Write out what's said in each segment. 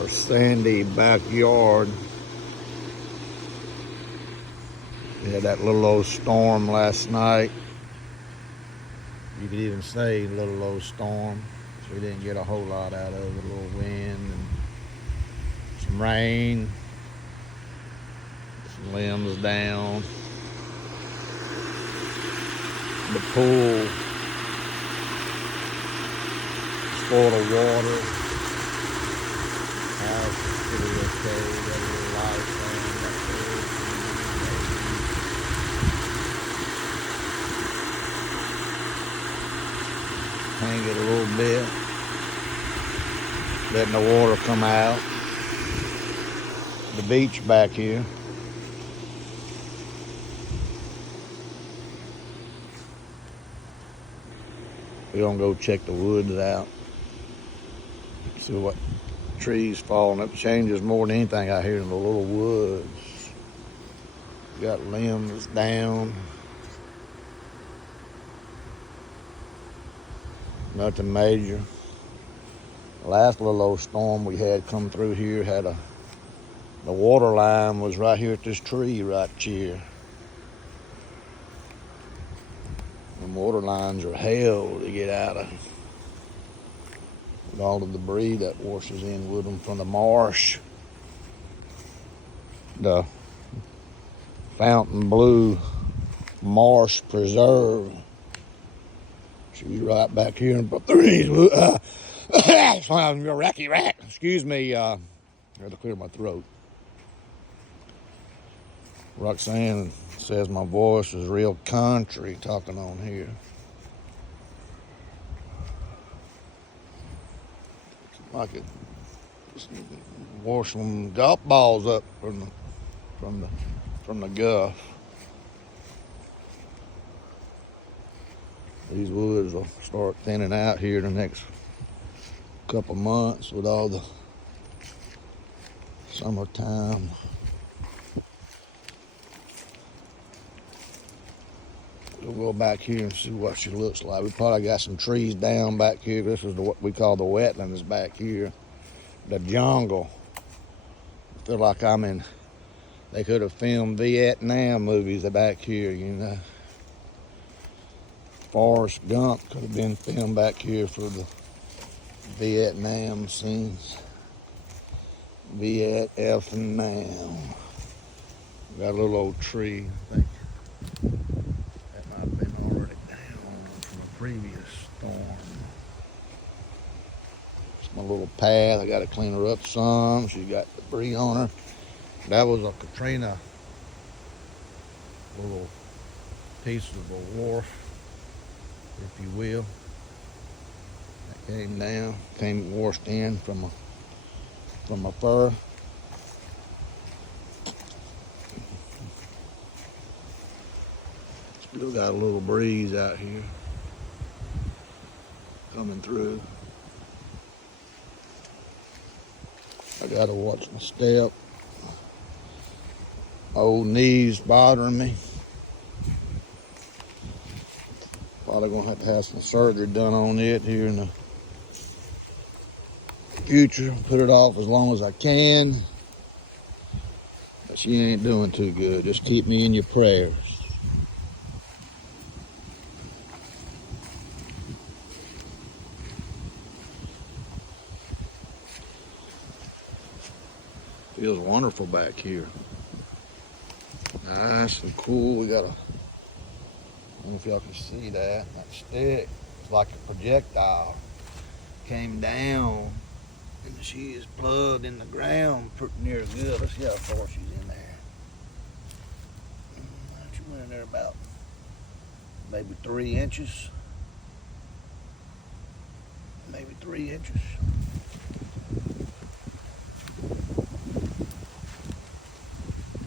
our sandy backyard. We had that little old storm last night. You could even say little old storm. So we didn't get a whole lot out of it. A little wind and some rain. Some limbs down. The pool is full of water. House is pretty okay. Got a little light on back there. Hang it a little bit. Letting the water come out. The beach back here. We're gonna go check the woods out. See what trees falling. It changes more than anything out here in the little woods. We got limbs down. Nothing major. The last little old storm we had come through here had the water line was right here at this tree right here. And water lines are hell to get out of. With all the debris that washes in with them from the marsh. The Fontainebleau Marsh Preserve. Should be right back here in Racky rat. Excuse me, I had to clear my throat. Roxanne says my voice is real country talking on here. I could wash some golf balls up from the Gulf. These woods will start thinning out here in the next couple months with all the summertime. We'll go back here and see what she looks like. We probably got some trees down back here. This is what we call the wetlands back here. The jungle. I feel like they could have filmed Vietnam movies back here, you know. Forrest Gump could have been filmed back here for the Vietnam scenes. Vietnam. Got a little old tree, I think. That might have been already down from a previous storm. It's my little path. I got to clean her up some. She's got debris on her. That was a Katrina little piece of a wharf, if you will. That came down, came washed in from a fur. Still got a little breeze out here coming through. I gotta watch my step. Old knees bothering me. Probably gonna have to have some surgery done on it here in the future. Put it off as long as I can. But she ain't doing too good. Just keep me in your prayers. Feels wonderful back here. Nice and cool. We got I don't know if y'all can see that stick. It's like a projectile. Came down and she is plugged in the ground pretty near good. Let's see how far she's in there. She went in there about maybe 3 inches. Maybe 3 inches.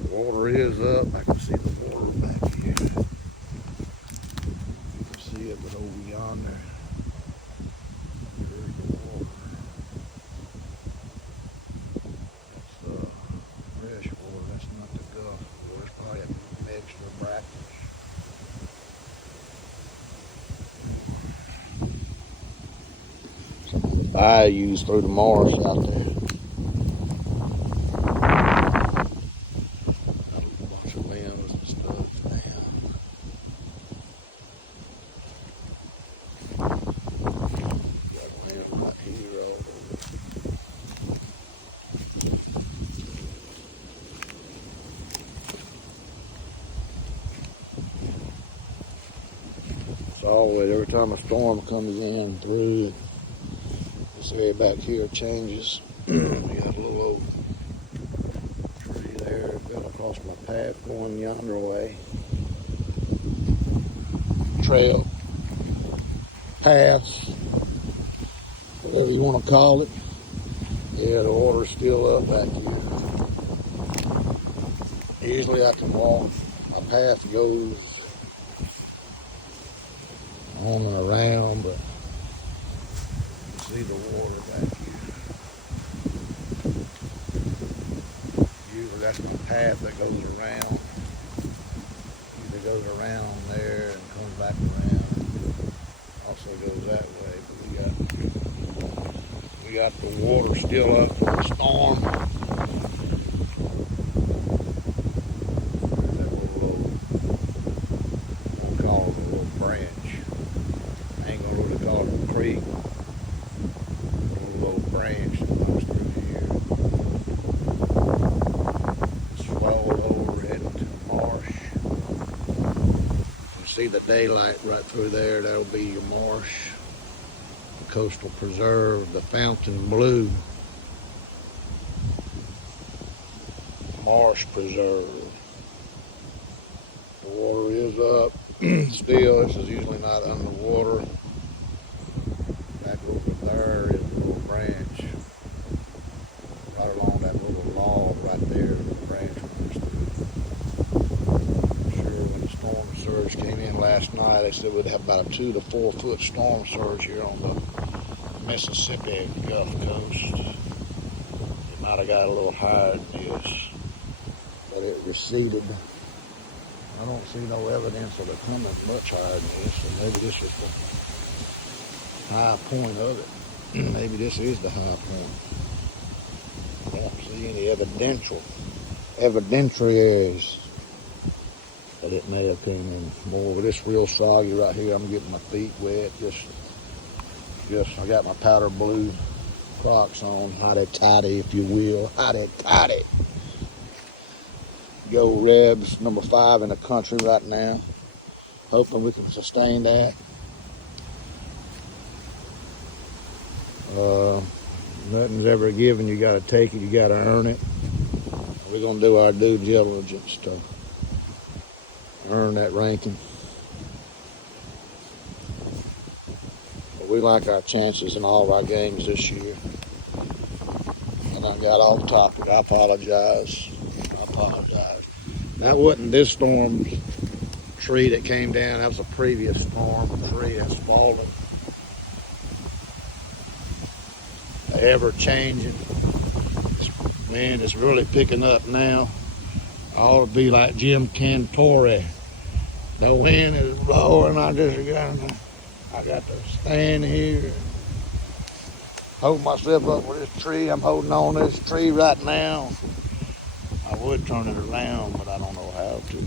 The water is up. I can see the water back here. You can see it, but over yonder, there's the water. That's fresh water. That's not the Gulf water. It's probably an extra brackish. Some of the bayous through the marsh out there. always, every time a storm comes in through, this area back here changes. We got a little old tree there built across my path going yonder way. Trail, path, whatever you want to call it. Yeah, the water's still up back here. Easily I can walk. My path goes on and around, but you see the water back here. Usually that's my path that goes around. Either goes around there and comes back around. Also goes that way, but we got the water still up from the storm. There's that little, we'll call it a little branch. I ain't gonna really call it a creek. A little branch that runs through here. It's flowed over heading to the marsh. You see the daylight right through there, that'll be your marsh. The coastal preserve, the Fontainebleau Marsh Preserve. The water is up. Still, this is usually not underwater. Back over there is a little branch. Right along that little log right there, the branch runs through. Sure, when the storm surge came in last night, they said we'd have about a 2 to 4 foot storm surge here on the Mississippi Gulf Coast. It might have got a little higher than this, but it receded. I don't see no evidence of it coming much higher than this, so maybe this is the high point of it. Maybe this is the high point. I don't see any evidentiary areas that it may have come in more. But it's real soggy right here. I'm getting my feet wet. Just I got my powder blue Crocs on, hotty-toddy, if you will, hotty-toddy. Go Rebs, number 5 in the country right now. Hoping we can sustain that. Nothing's ever given. You got to take it. You got to earn it. We're going to do our due diligence to earn that ranking. But we like our chances in all of our games this year. And I got off topic. I apologize. That wasn't this storm tree that came down. That was a previous storm tree that's fallen. Ever changing. Man, it's really picking up now. I ought to be like Jim Cantore. The wind is blowing. I got to stand here and hold myself up with this tree. I'm holding on to this tree right now. I would turn it around, but I don't know how to.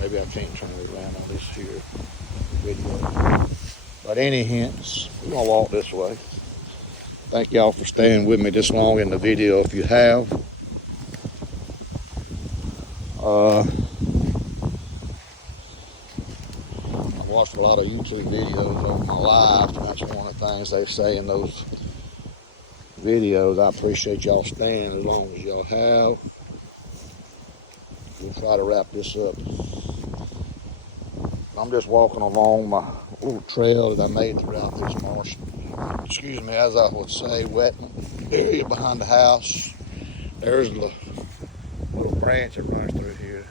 Maybe I can't turn it around on this here video. But any hints, we're gonna walk this way. Thank y'all for staying with me this long in the video. If you have, I've watched a lot of YouTube videos on my life, and that's one of the things they say in those videos. I appreciate y'all staying as long as y'all have. We'll try to wrap this up. I'm just walking along my little trail that I made throughout this marsh. Excuse me, as I would say, wetland area behind the house. There's the little branch that runs through here.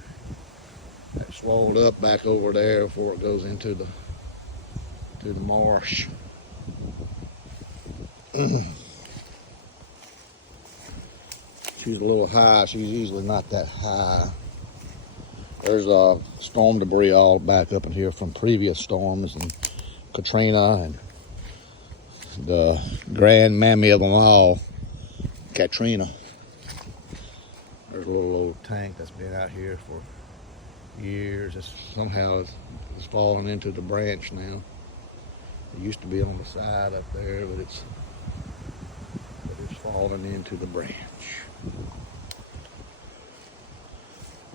That swelled up back over there before it goes into the marsh. She's a little high. She's usually not that high. There's storm debris all back up in here from previous storms and Katrina and the grand mammy of them all, Katrina. There's a little old tank that's been out here for years. Somehow it's fallen into the branch now. It used to be on the side up there, but it's fallen into the branch.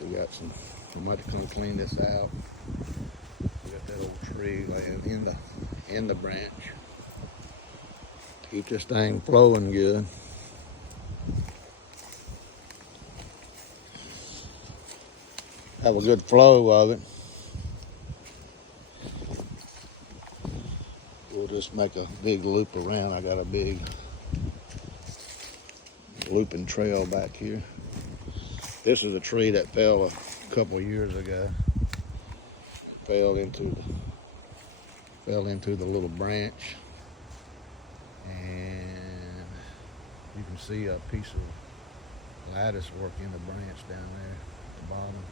We got somebody come clean this out. We got that old tree laying in the in the branch. Keep this thing flowing good. Have a good flow of it. We'll just make a big loop around. I got a big looping trail back here. This is a tree that fell a couple of years ago. Fell into the little branch, and you can see a piece of lattice work in the branch down there at the bottom.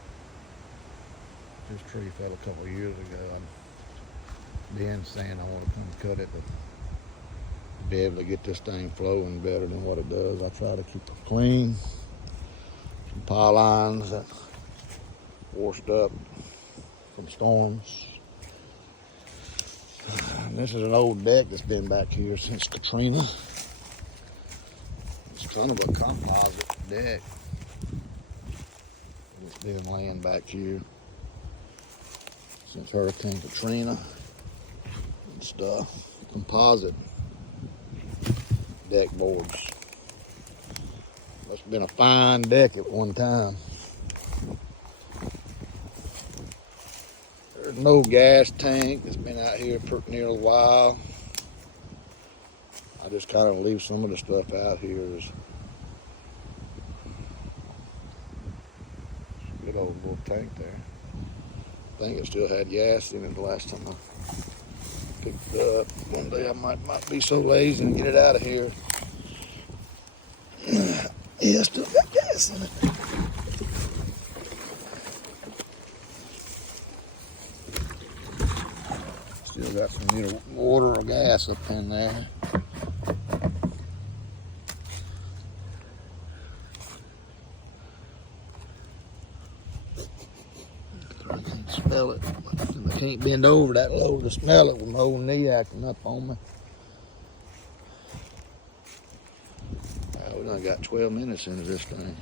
This tree fell a couple of years ago. I've been saying I want to come cut it to be able to get this thing flowing better than what it does. I try to keep it clean. Some pylons that washed up from storms. And this is an old deck that's been back here since Katrina. It's kind of a composite deck. It's been laying back here since Hurricane Katrina and stuff. Composite deck boards. Must have been a fine deck at one time. There's no gas tank that's been out here for near a while. I just kind of leave some of the stuff out here. Good old little tank there. I think it still had gas in it the last time I picked it up. One day I might be so lazy and get it out of here. Yeah, still got gas in it. Still got some little water or gas up in there. I can't smell it. I can't bend over that low to smell it with my old knee acting up on me. We done got 12 minutes into this thing.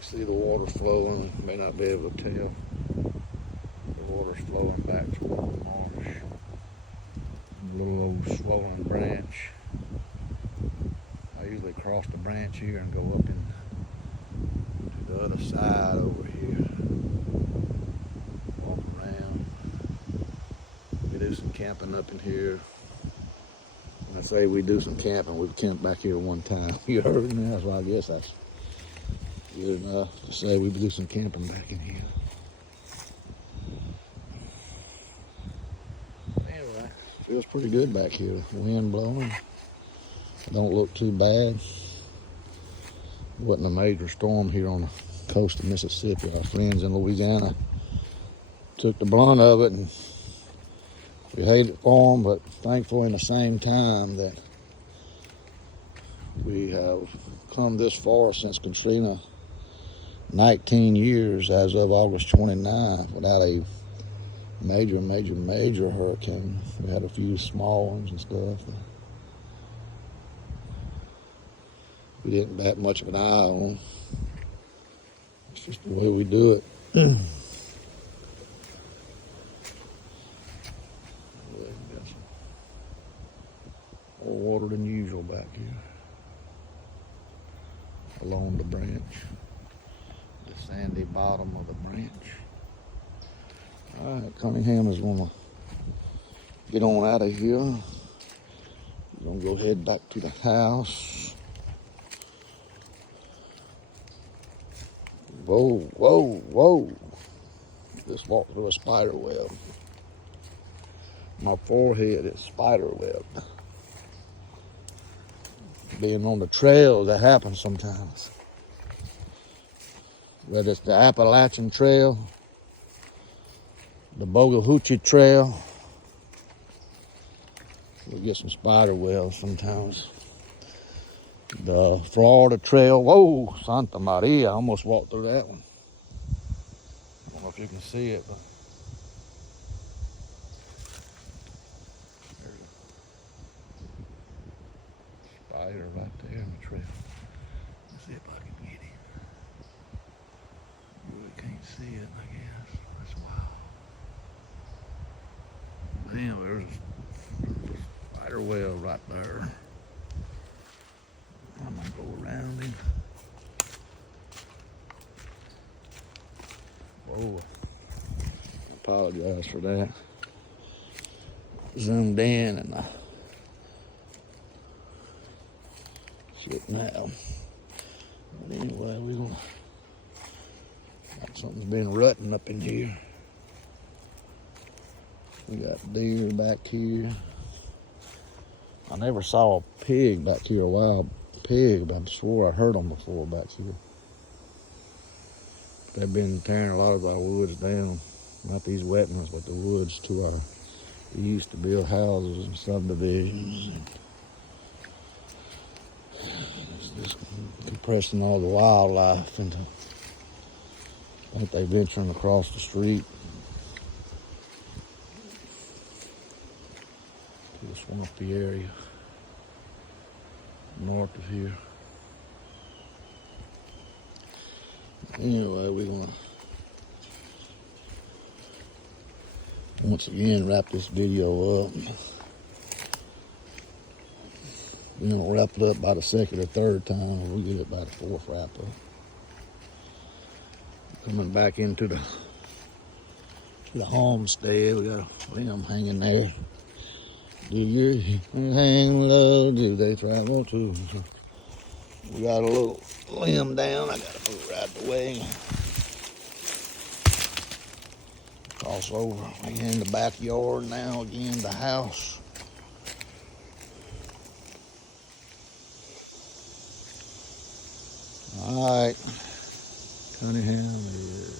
See the water flowing. May not be able to tell. The water's flowing back toward the marsh. A little old swollen branch. I usually cross the branch here and go up to the other side over here. Walk around. We do some camping up in here. When I say we do some camping, we've camped back here one time. You heard me? So I guess that's good enough to say we do some camping back in here. Anyway, feels pretty good back here. Wind blowing. Don't look too bad. Wasn't a major storm here on the coast of Mississippi. Our friends in Louisiana took the brunt of it, and we hate it for them, but thankful in the same time that we have come this far since Katrina, 19 years as of August 29, without a major hurricane. We had a few small ones and stuff. We didn't bat much of an eye on. It's just the way we do it. More water than usual back here along the branch, the sandy bottom of the branch. All right, Cunningham is gonna get on out of here. We're gonna go head back to the house. Whoa. Just walked through a spider web. My forehead is spider web. Being on the trails, that happens sometimes. Whether it's the Appalachian Trail, the Bogahoochee Trail, we get some spider webs sometimes. The Florida Trail, whoa, Santa Maria, I almost walked through that one. I don't know if you can see it, but there's a spider right there in the trail. Let's see if I can get him. You really can't see it, I guess. That's wild. Damn, there's a spider web right there. I'm gonna go around him. Whoa. I apologize for that. Zoomed in and shit now. But anyway, we gonna got something's been rutting up in here. We got deer back here. I never saw a pig back here, a wild pig, but I swore I heard them before back here. They've been tearing a lot of our woods down. Not these wetlands, but the woods to our, we used to build houses and subdivisions. It's just compressing all the wildlife into, I think they're venturing across the street to the swampy area north of here. Anyway, we're gonna once again wrap this video up. We don't wrap it up by the second or third time. We'll get it by the fourth wrap up. Coming back into the homestead. We got a limb hanging there. Do you hang low? Do they travel too? So we got a little limb down. I gotta move right the way. Cross over. We're in the backyard now again, the house. All right. Cunningham is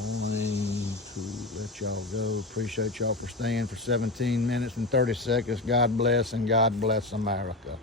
going to let y'all go. Appreciate y'all for staying for 17 minutes and 30 seconds. God bless and God bless America.